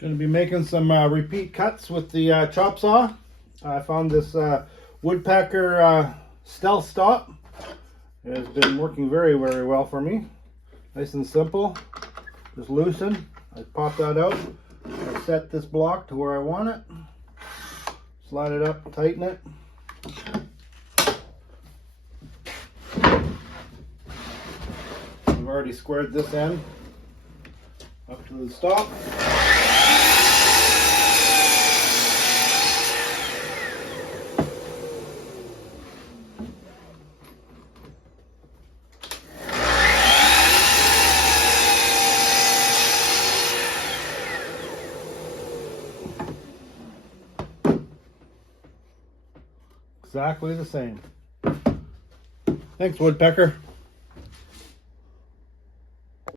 Going to be making some repeat cuts with the chop saw. I found this Woodpecker Stealth Stop. It has been working very well for me. Nice and simple. Just loosen. I pop that out. I set this block to where I want it. Slide it up, tighten it. I've already squared this end up to the stop. Exactly the same. Thanks, Woodpecker.